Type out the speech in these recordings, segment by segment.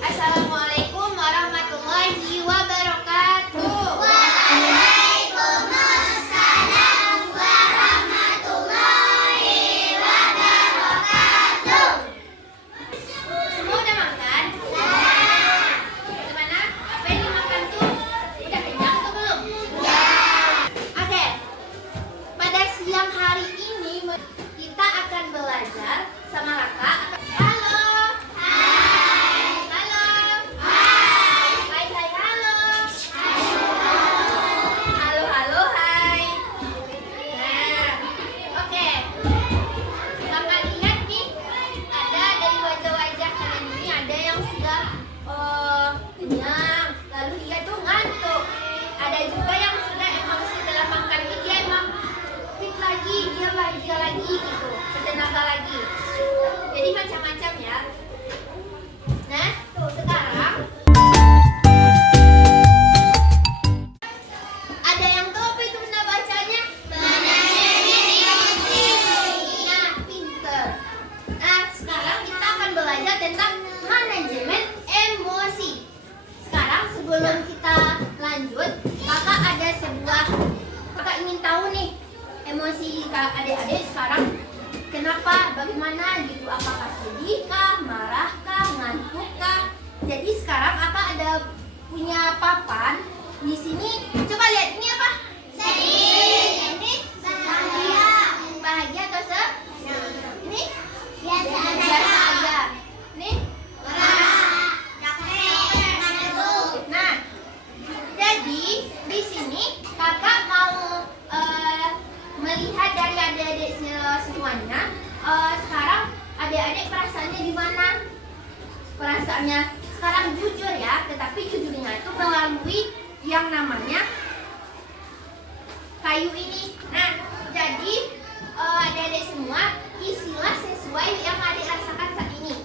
Assalamualaikum warahmatullahi wabarakatuh. Waalaikumsalam warahmatullahi wabarakatuh. Semua udah makan? Udah. Gimana? Apa yang dimakan tuh? Udah kenyang atau belum? Udah. Oke. Pada siang hari ini kita akan belajar sama Raka. Bahagia lagi gitu, bertenaga lagi. Jadi macam-macam ya. Nah, tuh sekarang ada yang tahu apa itu benda bacanya? Nah, pinter. Nah, sekarang kita akan belajar tentang manajemen emosi. Sekarang sebelum kita lanjut, kakak ada sebuah, kakak ingin tahu nih emosi adik-adik sekarang kenapa, bagaimana gitu, apakah sedih kah, marah kah, ngantuk kah? Jadi sekarang kakak ada punya papan di sini, coba lihat ini apa? Sedih. Ini bahagia atau ini biasa aja. Ini marah, capek. Nah, jadi di sini kakak mau melihat dari adik-adik semuanya, sekarang adik-adik perasaannya di mana? Perasaannya sekarang jujur ya, tetapi jujurnya itu melalui yang namanya kayu ini. Nah, jadi adik-adik semua isilah sesuai yang adik rasakan saat ini.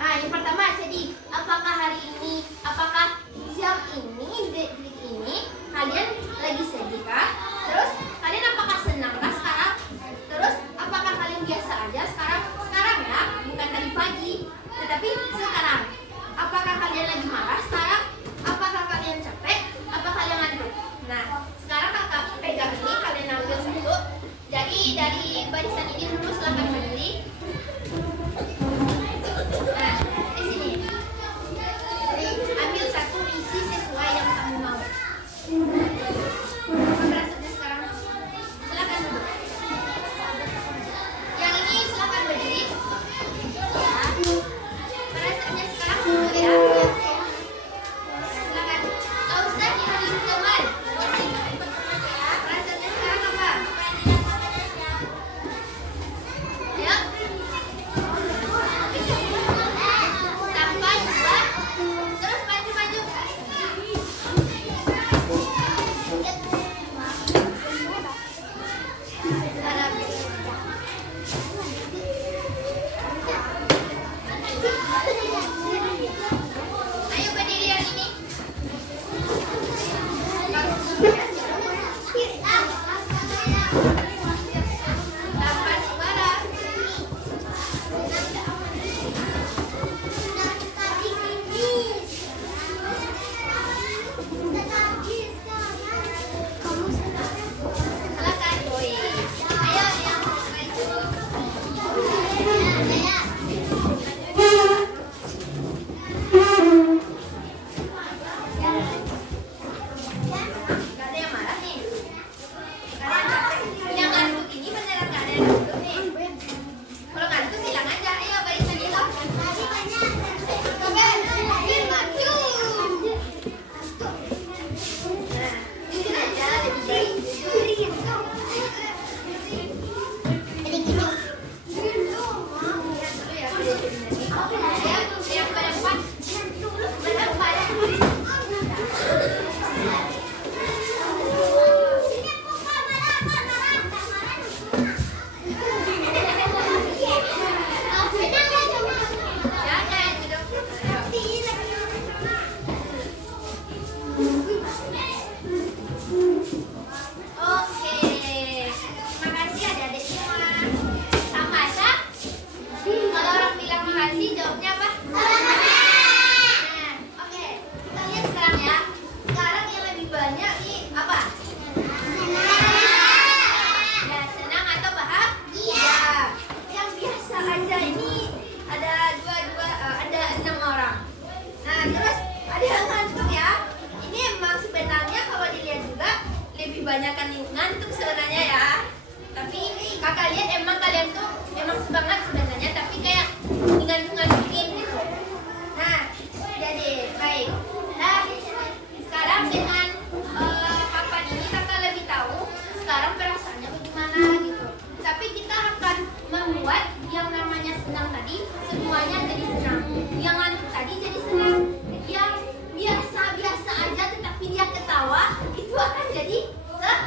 Nah, yang pertama sedih. Apakah hari ini, apakah jam ini, detik ini kalian lagi sedih kah? Terus kalian apakah senang kah sekarang? Terus apakah kalian biasa aja sekarang? Sekarang ya, bukan tadi pagi, tetapi sekarang. Apakah kalian lagi marah sekarang? Apakah kalian capek? Apa kalian ngantuk? Nah, sekarang kakak pegang ini, kalian ambil satu. Jadi dari barisan ini dulu silakan berdiri. Nah, di sini. Ambil satu, isi sesuai yang kamu mau. Ya, ngantuk sebenarnya ya. Tapi kakak lihat emang kalian tuh emang semangat sebenarnya, tapi kayak ngantuk-ngantukin gitu. Nah, jadi baik. Nah, sekarang dengan papan ini kakak lebih tahu sekarang perasaannya bagaimana gitu. Tapi kita akan membuat yang namanya senang tadi semuanya jadi senang. Yang ngantuk tadi jadi senang. Yang biasa-biasa aja tetapi dia ketawa itu akan jadi senang.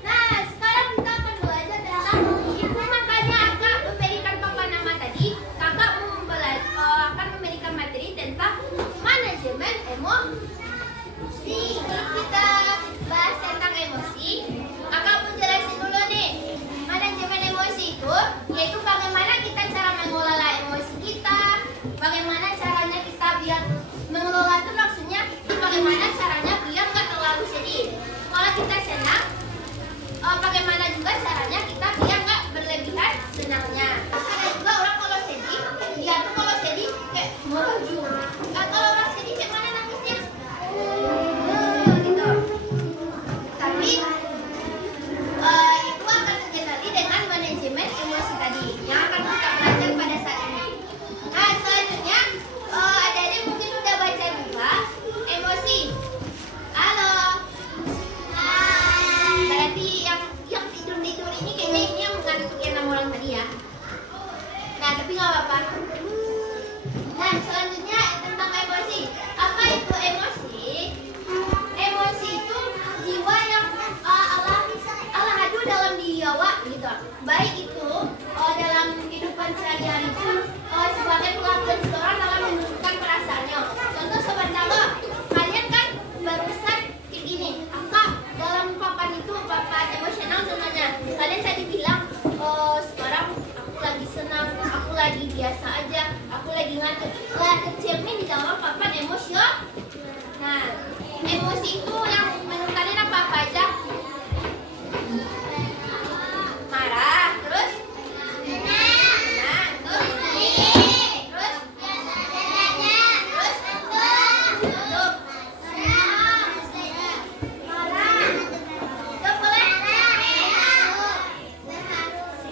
Nah, sekarang kita akan belajar tentang itu, makanya kakak memberikan papan nama tadi. Kakak akan memberikan materi tentang manajemen emosi. Kita bahas tentang emosi. Kakak mau jelasin dulu nih. Manajemen emosi itu yaitu bagaimana kita cara mengelola emosi kita. Bagaimana caranya kita biar mengelola itu, maksudnya bagaimana caranya biar nggak terlalu sedih. Kalau kita senang, bagaimana juga caranya kita biar nggak berlebihan senangnya. Ada juga orang kalau sedih, dia tuh kalau sedih kayak melaju. Kalau orang sedih kayak mana nangisnya? Gitu. Tapi itu akan terjadi dengan manajemen emosi tadi yang akan kita belajar pada saat ini. Nah, selanjutnya adik-adik mungkin sudah baca juga emosi. Halo. Berarti yang tidur ini kayaknya ini yang mengantuk yang 6 orang tadi ya. Nah, tapi nggak apa-apa. Nah, selanjutnya tentang emosi. Apa itu emosi? Emosi itu jiwa yang Allah hadir dalam diri awak gitu. Baik itu dalam kehidupan sehari-hari itu sebagai pelakuan seseorang dalam menunjukkan perasaannya. Contoh sebentar, kalian kan barusan kayak gini. Dalam papan itu papan emosional contohnya. Kalian tadi bilang sekarang aku lagi senang, aku lagi biasa aja, aku lagi ngantuk. Lah, tercermin di dalam papan emosional. Nah, emosi itu yang menurut kalian apa aja? Marah, terus senang, terus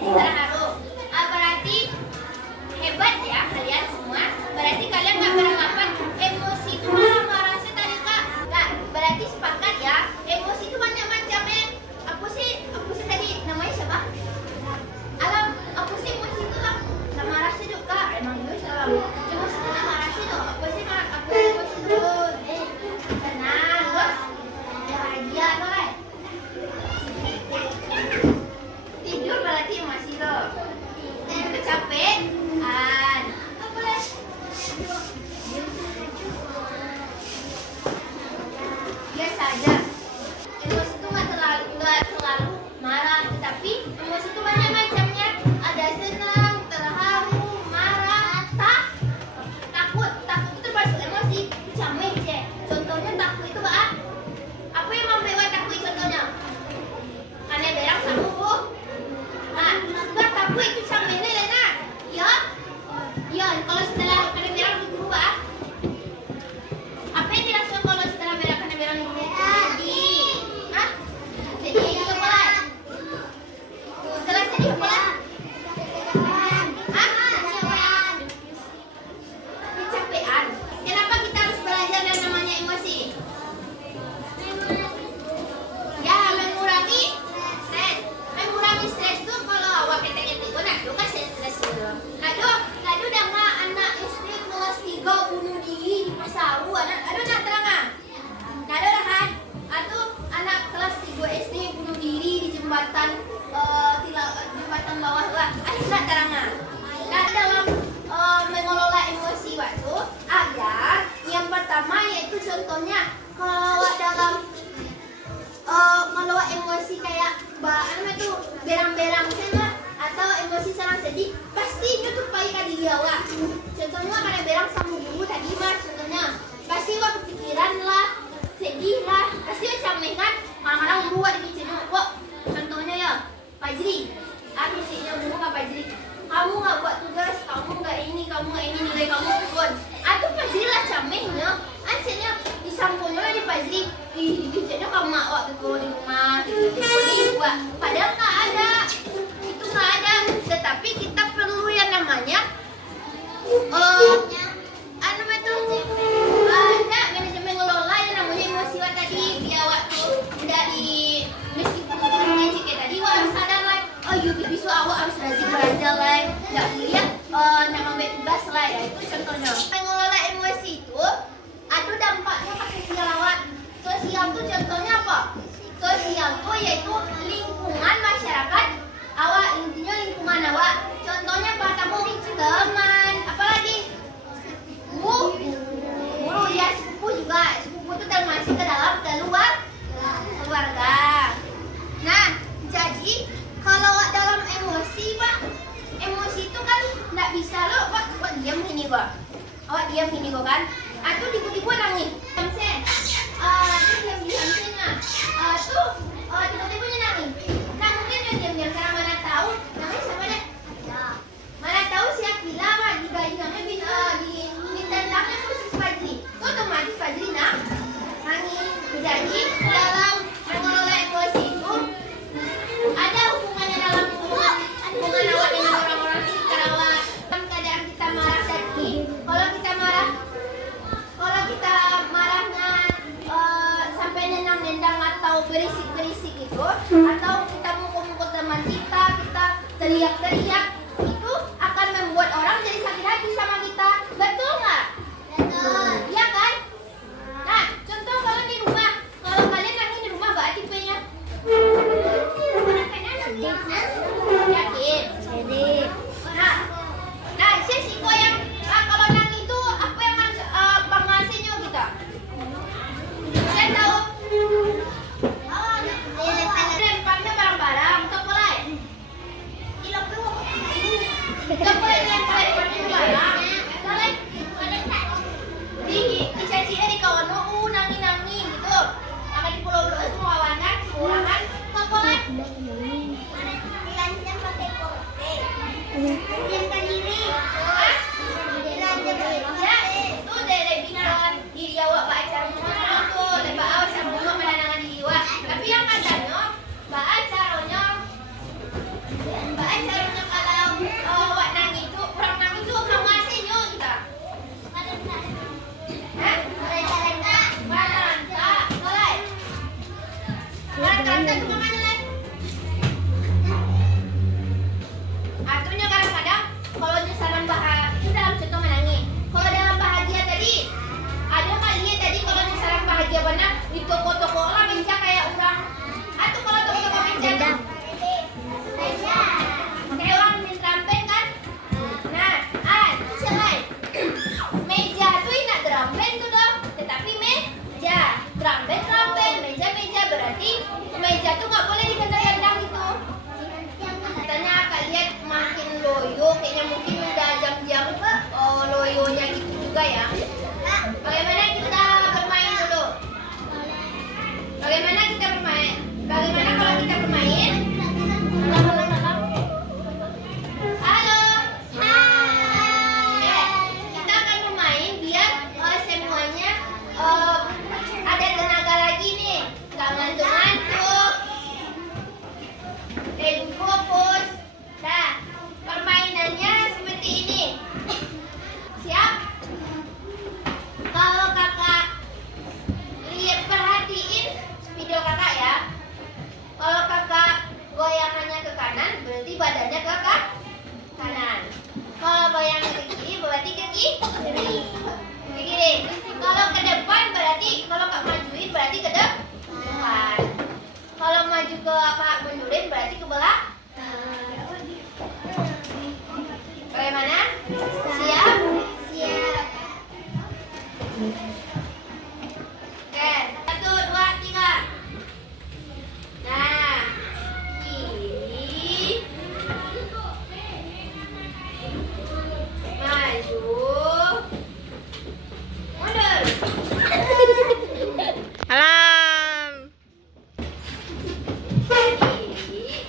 terharu. Berarti hebat ya kalian semua. Berarti kalian nggak beranggapan emosi itu marah-marah sih tadi kak. Nggak, berarti sepakat ya. Emosi itu banyak macamnya. Aku sih tadi namanya siapa? Alam. Aku sih emosi itu lah. Nggak marah sih dok kak. Emang itu salah. Emosi itu nggak marah sih dok. Aku sih emosi itu senang, terus bahagia dok. Tidur berarti masih tuh. Kecapean. Biasa aja. Emosi itu nggak selalu marah, tetapi emosi itu banyak macamnya. Ada senang, terharu, marah, takut. Takut itu termasuk emosi. Cameh je. Contohnya takut itu apa yang membuat takut contohnya? Karena berang sama bu. Nah, sebab takut itu sama ini Lena. Ya, kalau setelah kena berang itu berubah. Apa yang dirasakan kalau setelah kena berang itu? Sedih. Hah? Sedih itu apa lah? Setelah sedih apa lah? Hah? Kecapean. Kenapa kita harus belajar yang namanya emosi? Ya, mengurangi stres. Mengurangi stres tuh kalau awak ketanya tiga, nah lu kasih stres dulu. Aduh dah nggak anak SD kelas 3 bunuh diri di Pasaru. Aduh nak terang ah. Aduh dah kan. Atau anak kelas 3 SD bunuh diri di jembatan jembatan bawah lah. Aduh nak terang ah. Nah, dalam mengelola emosi waktu ada yang pertama yaitu contohnya kalau dalam mengelola emosi kayak itu berang-berang saja atau emosi senang sedih pasti itu tuh paling kali awak. Contohnya karena berang sama guru tadi mas, contohnya pasti wak kepikiran lah, sedih lah, pasti wak cameh kan. Kadang-kadang guru wak dibikin wak. Contohnya ya Fajri, aku sihnya guru nggak Fajri, kamu nggak buat tugas, kamu nggak ini nilai kamu turun. Atau Fajri lah camehnya, ancenya disambungnya di Fajri, dibikinnya kamu mak wak gitu. di rumah, padahal nggak ada, itu nggak ada. Tetapi kita perlu yang namanya anu itu ada manajemen ngelola yang namanya emosi tadi. Biar waktu udah di meskipun ngecek kayak tadi harus sadar lah. Oh bisu awak harus rajin belajar lah. Nggak kuliah nama tugas lah ya, itu contohnya. Mengelola emosi itu ada dampaknya ke sosial awak. Sosial itu contohnya apa? Sosial itu yaitu lingkungan masyarakat awak, intinya lingkungan awak. Contohnya pertama teman, apalagi guru ya, sepupu juga. Sepupu itu termasuk ke dalam keluarga. Nah, jadi kalau dalam emosi pak, emosi itu kan nggak bisa lo pak diam ini pak. Awak diam ini kok kan? Atau tiba-tiba nangis. Diam-diamnya. Tiba-tiba nangis. Nah mungkin dia diam-diam karena mana tahu nangis sama dia. Mana tahu siap gila mah digayungnya bisa ditendangnya terus si Fajri. Otomatis Fajri nangis. Jadi dalam mengelola emosi itu ada hubungannya dalam hubungan awak dengan orang-orang sekitar awak. Dalam keadaan kita marah tadi, kalau kita marahnya sampai nendang-nendang atau berisik-berisik itu, atau kita mukul-mukul teman kita teriak-teriak, itu akan membuat orang jadi sakit hati sama kita. Betul nggak? Betul. Iya kan? Nah, contoh kalau di rumah, kalau kalian nangis di rumah, apa tipenya? Yakin? Nah, sisiko yang kalau nangis itu apa yang pengasihnya kita? Saya tahu. Lemparnya barang-barang, toko lain. Toko lain lemparnya barang. Dicaci di kawan nangis gitu. Akan di pulau-pulau semua kawan kan, semua kan. Toko lain. Atunya kadang-kadang kalau dalam bahagia, itu dalam contoh menangis. Kalau dalam bahagia tadi, ada kalinya tadi kalau misalnya bahagia benar di toko-toko lah meja kayak orang. Atau kalau toko-toko meja tuh kayak orang main trompet kan. Nah, selain meja tuh enak trompet tuh dong. Tetapi meja, trompet, meja berarti meja tuh nggak boleh digendang-gendang itu. Katanya kalian makin loyo, kayaknya mungkin udah jam-jam loyonya gitu juga ya. Bagaimana kita bermain dulu? Bagaimana kalau kita bermain? Halo. Kita akan bermain biar semuanya ada tenaga lagi nih. Gak ngantuk-ngantuk. Fokus. Nah, permainannya seperti ini. Siap? Kalau kakak perhatiin video kakak ya. Kalau kakak goyangannya ke kanan, berarti badannya ke kanan. Kalau goyangan ke kiri, berarti ke kiri. Kalau ke depan, berarti kalau kak majuin, berarti ke depan. Kalau maju ke kak mundurin, berarti ke belakang. Bagaimana? Siap? Siap. Oke, 1, 2, 3. Nah, kiri, maju, mundur. Alam. Kiri,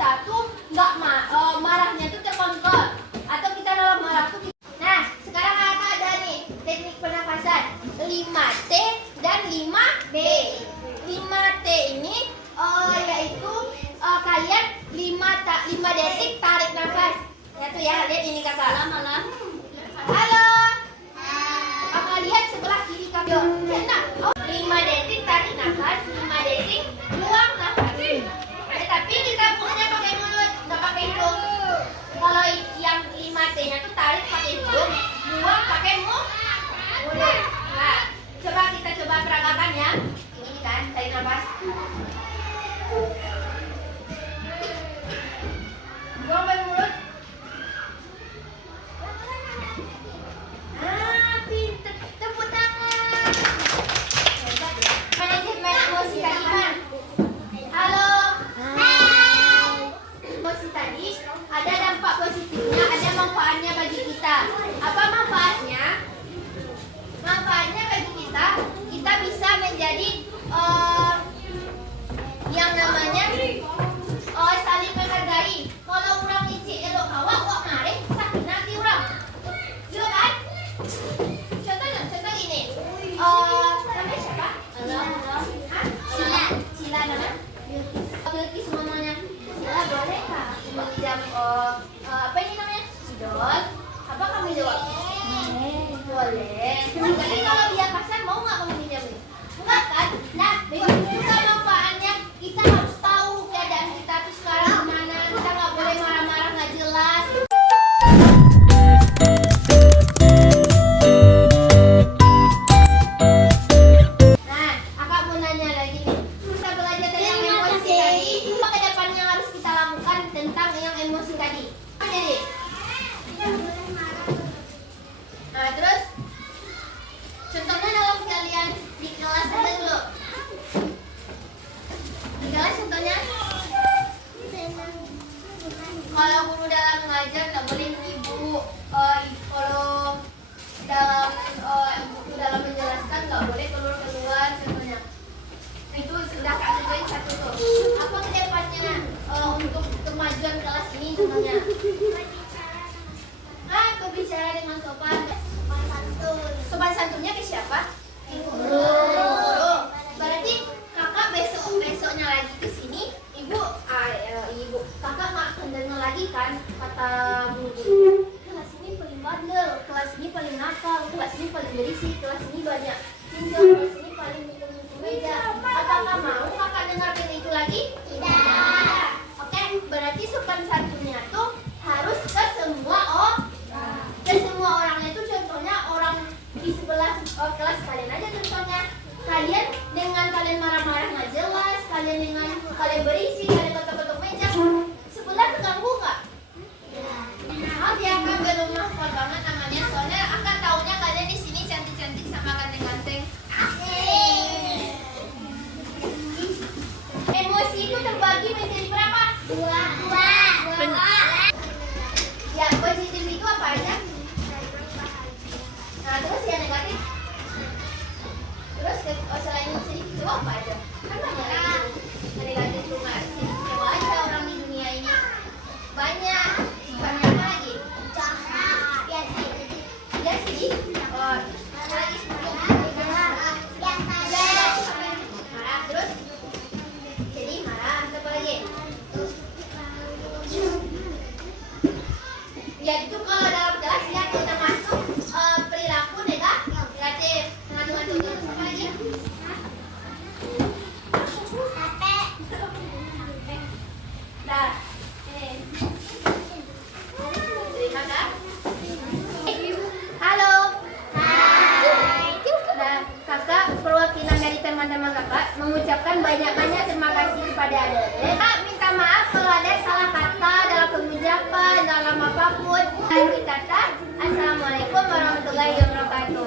kita tuh nggak marahnya tuh terkontrol, atau kita dalam marah tuh. Nah, sekarang ada nih teknik pernafasan 5T dan 5D. 5T ini yaitu kalian 5 detik tarik nafas. Ya tuh ya, lihat ini kakak. Malam. Halo. Kakak lihat sebelah kiri kakak. Nah, 5 detik tarik nafas, 5 detik buang nafas. Tapi kita buangnya pakai mulut, nggak pakai hidung. Kalau yang 5T-nya tuh tarik pakai hidung, buang pakai mulut. Nah, coba kita peragakan ya. Ini kan tarik nafas. Buang pakai mulut. Pinter. Tepuk tangan. Hebat ya. Manajemen emosi tadi kan? Halo. Hai. Emosi tadi ada dampak positifnya, ada manfaatnya bagi kita. Apa manfaatnya? Manfaatnya bagi kita bisa menjadi yang namanya saling menghargai. Kalau orang licik elok awak marah, sakit nanti orang. Iya kan? Contoh gini. Namanya siapa? Cila namanya? Bilkis mamanya. Cila boleh kah meminjam apa ini namanya? Idol. Apa kamu jawab? Boleh. Tapi kalau dia pasar mau nggak kamu pinjam? Enggak kan? Nah, begitu juga manfaatnya. Kita harus tahu keadaan kita tuh sekarang gimana. Kita nggak boleh marah-marah nggak jelas. Nah, kakak mau nanya lagi nih. Kita belajar tentang emosi tadi. Apa kedepannya harus kita lakukan tentang yang emosi tadi? Jadi, nah terus contohnya dalam kalian di kelas ada dulu. Di kelas contohnya, kalau guru dalam mengajar nggak boleh ibu, kalau dalam menjelaskan nggak boleh keluar contohnya. Itu sudah kategori 1 tuh. Apa kedepannya untuk kemajuan kelas ini contohnya? Berbicara dengan sopan. Sopan santunnya ke siapa? Guru. Berarti kakak besoknya lagi ke sini, ibu kakak nggak akan dengar lagi kan kata guru. Kelas ini paling bandel, kelas ini paling nakal, kelas ini paling berisik, kelas ini banyak pinjam, kelas ini paling mukul meja. Apakah mau kakak dengar itu lagi? Tidak. Oke, berarti sopan santunnya tuh harus ke semua orangnya tuh. Contohnya orang di sebelah kelas kalian aja contohnya. Kalian dengan kalian marah-marah nggak jelas, kalian berisik, kalian ketok-ketok meja, sebelah terganggu nggak? Maaf ya kak, belum hafal banget namanya, soalnya akan tahunya kalian di sini cantik-cantik sama ganteng-ganteng. Emosi itu terbagi menjadi berapa? Dua. Ya, positif itu apa aja? Nah, terus yang negatif? Terus selain sedikit itu apa aja? Kan banyak. Negatif itu nggak sedikit kecewa aja orang di dunia ini. Banyak lagi. Ya sedih. Marah. Terus sedih, marah. Apa lagi? Ya itu kalau dalam kelas ya kita masuk perilaku negatif. Ngantuk-ngantuk terus apa lagi? Nah, terima kasih. Halo. Hai. Nah, kakak perwakilan dari teman-teman kakak mengucapkan banyak-banyak terima kasih kepada adik-adik. Kak minta maaf kalau ada salah kata dalam pengucapan, dalam apapun. Assalamualaikum warahmatullahi wabarakatuh.